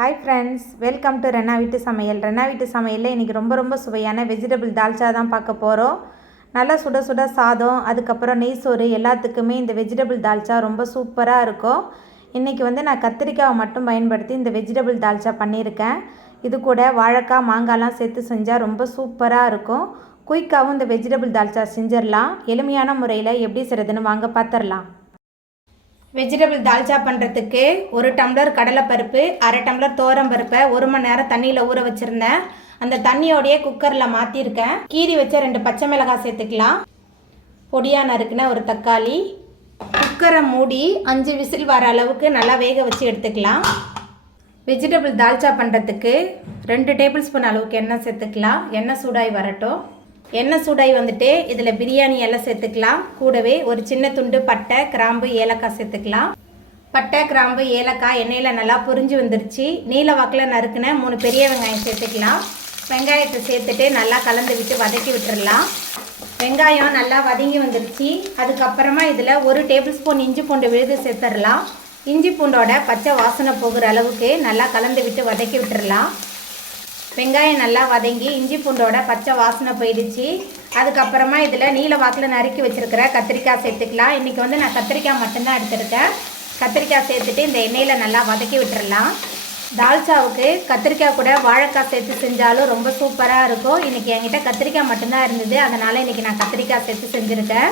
Hi friends welcome to Rena வீட்டு சமையல். ரெனா வீட்டு சமையலில் இன்றைக்கி ரொம்ப ரொம்ப சுவையான வெஜிடபிள் தால்ச்சா தான் பார்க்க போகிறோம் நல்லா சுட சுட சாதம் அதுக்கப்புறம் நெய் சோறு எல்லாத்துக்குமே இந்த வெஜிடபிள் தால்ச்சா ரொம்ப சூப்பராக இருக்கும். இன்றைக்கி வந்து நான் கத்திரிக்காவை மட்டும் பயன்படுத்தி இந்த வெஜிடபிள் தால்ச்சா பண்ணியிருக்கேன். இது கூட வாழைக்காய் மாங்காய்லாம் சேர்த்து செஞ்சால் ரொம்ப சூப்பராக இருக்கும். குயிக்காகவும் இந்த வெஜிடபிள் தால்ச்சா செஞ்சிடலாம். எளிமையான முறையில் எப்படி செய்கிறதுன்னு வாங்க பார்த்துடலாம் வெஜிடபிள் தால்ச்சா பண்ணுறதுக்கு ஒரு டம்ளர் கடலைப்பருப்பு அரை டம்ளர் தோரம் பருப்பை ஒரு மணி நேரம் தண்ணியில் ஊற வச்சுருந்தேன். அந்த தண்ணியோடையே குக்கரில் மாற்றிருக்கேன் கீரி வச்ச ரெண்டு பச்சை மிளகாய் சேர்த்துக்கலாம். பொடியாக நறுக்குன ஒரு தக்காளி. குக்கரை மூடி அஞ்சு விசில் வர அளவுக்கு நல்லா வேக வச்சு எடுத்துக்கலாம். வெஜிடபிள் தால்ச்சா பண்ணுறதுக்கு ரெண்டு டேபிள் ஸ்பூன் அளவுக்கு எண்ணெய் சேர்த்துக்கலாம். எண்ணெய் சூடாகி வரட்டும். எண்ணெய் சூடாகி வந்துட்டு இதில் பிரியாணி எல்லாம் சேர்த்துக்கலாம். கூடவே ஒரு சின்ன துண்டு பட்டை கிராம்பு ஏலக்காய் சேர்த்துக்கலாம். பட்டை கிராம்பு ஏலக்காய் எண்ணெயில் நல்லா பொரிஞ்சு வந்துருச்சு. நீல வாக்கில் நறுக்குன மூணு பெரிய வெங்காயம் சேர்த்துக்கலாம். வெங்காயத்தை சேர்த்துட்டு நல்லா கலந்து விட்டு வதக்கி விட்டுடலாம் வெங்காயம் நல்லா வதங்கி வந்துருச்சு. அதுக்கப்புறமா இதில் ஒரு டேபிள் ஸ்பூன் இஞ்சி பூண்டு விழுது சேர்த்துடலாம் இஞ்சி பூண்டோட பச்சை வாசனை போகிற அளவுக்கு நல்லா கலந்து விட்டு வதக்கி விட்டுடலாம் வெங்காயம் நல்லா வதங்கி இஞ்சி பூண்டோட பச்சை வாசனை போயிடுச்சு. அதுக்கப்புறமா இதில் நீல வாக்கில் நறுக்கி வச்சுருக்கிற கத்திரிக்காய் சேர்த்துக்கலாம். இன்றைக்கி வந்து நான் கத்திரிக்காய் மட்டும்தான் எடுத்துருக்கேன். கத்திரிக்காய் சேர்த்துட்டு இந்த எண்ணெயில் நல்லா வதக்கி விட்டுறலாம். தால்ச்சாவுக்கு கத்திரிக்காய் கூட வாழைக்காய் சேர்த்து செஞ்சாலும் ரொம்ப சூப்பராக இருக்கும். இன்றைக்கி என்கிட்ட கத்திரிக்காய் மட்டும்தான் இருந்தது. அதனால் இன்றைக்கி நான் கத்திரிக்காய் சேர்த்து செஞ்சுருக்கேன்.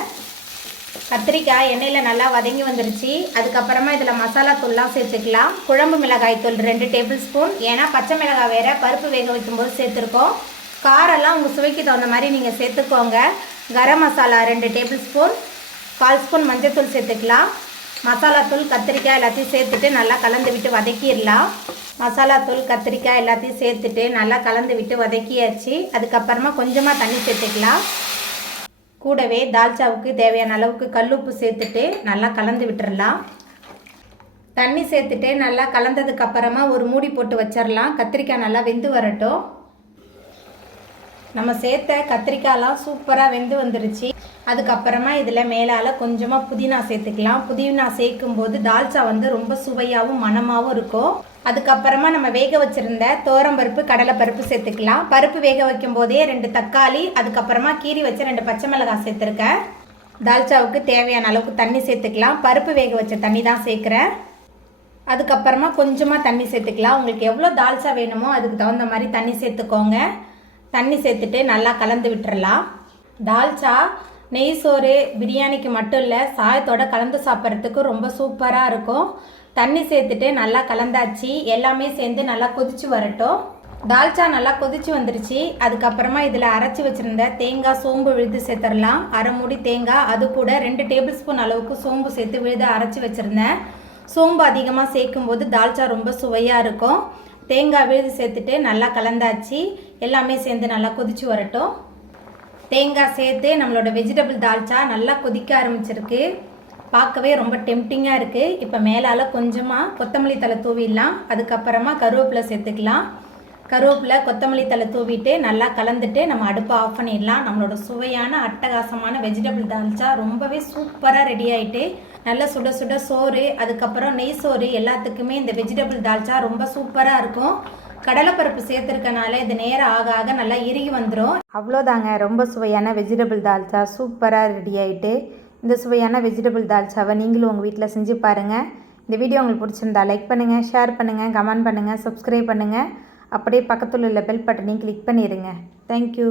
கத்திரிக்காய் எண்ணெயில் நல்லா வதங்கி வந்துருச்சு. அதுக்கப்புறமா இதில் மசாலா தூள்லாம் சேர்த்துக்கலாம். குழம்பு மிளகாய் தூள் ரெண்டு டேபிள் ஸ்பூன். ஏன்னா பச்சை மிளகாய் வேறு பருப்பு வேக வைக்கும்போது சேர்த்துருக்கோம். காரெல்லாம் உங்கள் சுவைக்கு தகுந்த மாதிரி நீங்கள் சேர்த்துக்கோங்க. கரம் மசாலா ரெண்டு டேபிள் ஸ்பூன். கால் ஸ்பூன் மஞ்சத்தூள் சேர்த்துக்கலாம். மசாலா தூள் கத்திரிக்காய் எல்லாத்தையும் சேர்த்துட்டு நல்லா கலந்து விட்டு வதக்கிடலாம். மசாலா தூள் கத்திரிக்காய் எல்லாத்தையும் சேர்த்துட்டு நல்லா கலந்து விட்டு வதக்கியாச்சு. அதுக்கப்புறமா கொஞ்சமாக தண்ணி சேர்த்துக்கலாம். கூடவே தால்ச்சாவுக்கு தேவையான அளவுக்கு கல்லுப்பு சேர்த்துட்டு நல்லா கலந்து விட்டுறலாம். தண்ணி சேர்த்துட்டு நல்லா கலந்ததுக்கு அப்புறமா ஒரு மூடி போட்டு வச்சிடலாம் கத்திரிக்காய் நல்லா வெந்து வரட்டும். நம்ம சேர்த்த கத்திரிக்காயெலாம் சூப்பராக வெந்து வந்துருச்சு. அதுக்கப்புறமா இதில் மேலால் கொஞ்சமாக புதினா சேர்த்துக்கலாம். புதினா சேர்க்கும் போது தால்ச்சா வந்து ரொம்ப சுவையாகவும் மணமாகவும் இருக்கும். அதுக்கப்புறமா நம்ம வேக வச்சுருந்த தோரம்பருப்பு கடலைப்பருப்பு சேர்த்துக்கலாம். பருப்பு வேக வைக்கும் போதே ரெண்டு தக்காளி அதுக்கப்புறமா கீரி வச்சு ரெண்டு பச்சை மிளகாய் சேர்த்துருக்கேன். தால்ச்சாவுக்கு தேவையான அளவுக்கு தண்ணி சேர்த்துக்கலாம். பருப்பு வேக வச்ச தண்ணி தான் சேர்க்குறேன். அதுக்கப்புறமா கொஞ்சமாக தண்ணி சேர்த்துக்கலாம். உங்களுக்கு எவ்வளோ தால்ச்சா வேணுமோ அதுக்கு தகுந்த மாதிரி தண்ணி சேர்த்துக்கோங்க. தண்ணி சேர்த்துட்டு நல்லா கலந்து விட்டுறலாம். தால்ச்சா நெய் சோறு பிரியாணிக்கு மட்டும் இல்லை சாயத்தோட கலந்து சாப்பிட்றதுக்கு ரொம்ப சூப்பராக இருக்கும். தண்ணி சேர்த்துட்டு நல்லா கலந்தாச்சு. எல்லாமே சேர்ந்து நல்லா கொதிச்சு வரட்டும். தால்ச்சா நல்லா கொதிச்சு வந்துருச்சு. அதுக்கப்புறமா இதில் அரைச்சி வச்சுருந்த தேங்காய் சோம்பு விழுது சேர்த்துடலாம். அரை மூடி தேங்காய் அது கூட ரெண்டு டேபிள் ஸ்பூன் அளவுக்கு சோம்பு சேர்த்து விழுது அரைச்சி வச்சுருந்தேன். சோம்பு அதிகமாக சேர்க்கும் போது தால்ச்சா ரொம்ப சுவையாக இருக்கும். தேங்காய் விழுது சேர்த்துட்டு நல்லா கலந்தாச்சு. எல்லாமே சேர்ந்து நல்லா கொதிச்சு வரட்டும். தேங்காய் சேர்த்து நம்மளோட வெஜிடபிள் தால்ச்சா நல்லா கொதிக்க ஆரம்பிச்சிருக்கு. பார்க்கவே ரொம்ப டெம்டிங்காக இருக்குது இப்போ மேலால் கொஞ்சமாக கொத்தமல்லி தலை தூவிடலாம். அதுக்கப்புறமா கருவேப்பிலை சேர்த்துக்கலாம். கருவேப்பிலை கொத்தமல்லி தலை தூவிட்டு நல்லா கலந்துட்டு நம்ம அடுப்பை ஆஃப் பண்ணிடலாம். நம்மளோட சுவையான அட்டகாசமான வெஜிடபிள் தால்ச்சா ரொம்பவே சூப்பராக ரெடி ஆகிட்டு நல்லா சுட சுட சோறு அதுக்கப்புறம் நெய் சோறு எல்லாத்துக்குமே இந்த வெஜிடபிள் தால்ச்சா ரொம்ப சூப்பராக இருக்கும். கடலைப்பருப்பு சேர்த்துருக்கனால இது நேரம் ஆக ஆக நல்லா இறுகி வந்துடும் அவ்வளோதாங்க ரொம்ப சுவையான வெஜிடபிள் தால்ச்சா சூப்பராக ரெடி ஆகிட்டு இந்த சுவையான வெஜிடபிள் தால்ச்சாவை நீங்களும் உங்கள் வீட்டில் செஞ்சு பாருங்கள் இந்த வீடியோ உங்களுக்கு பிடிச்சிருந்தா லைக் பண்ணுங்கள் ஷேர் பண்ணுங்கள் கமெண்ட் பண்ணுங்கள் சப்ஸ்கிரைப் பண்ணுங்கள் அப்படியே பக்கத்தில் உள்ள பெல் பட்டனையும் கிளிக் பண்ணிடுங்க தேங்க்யூ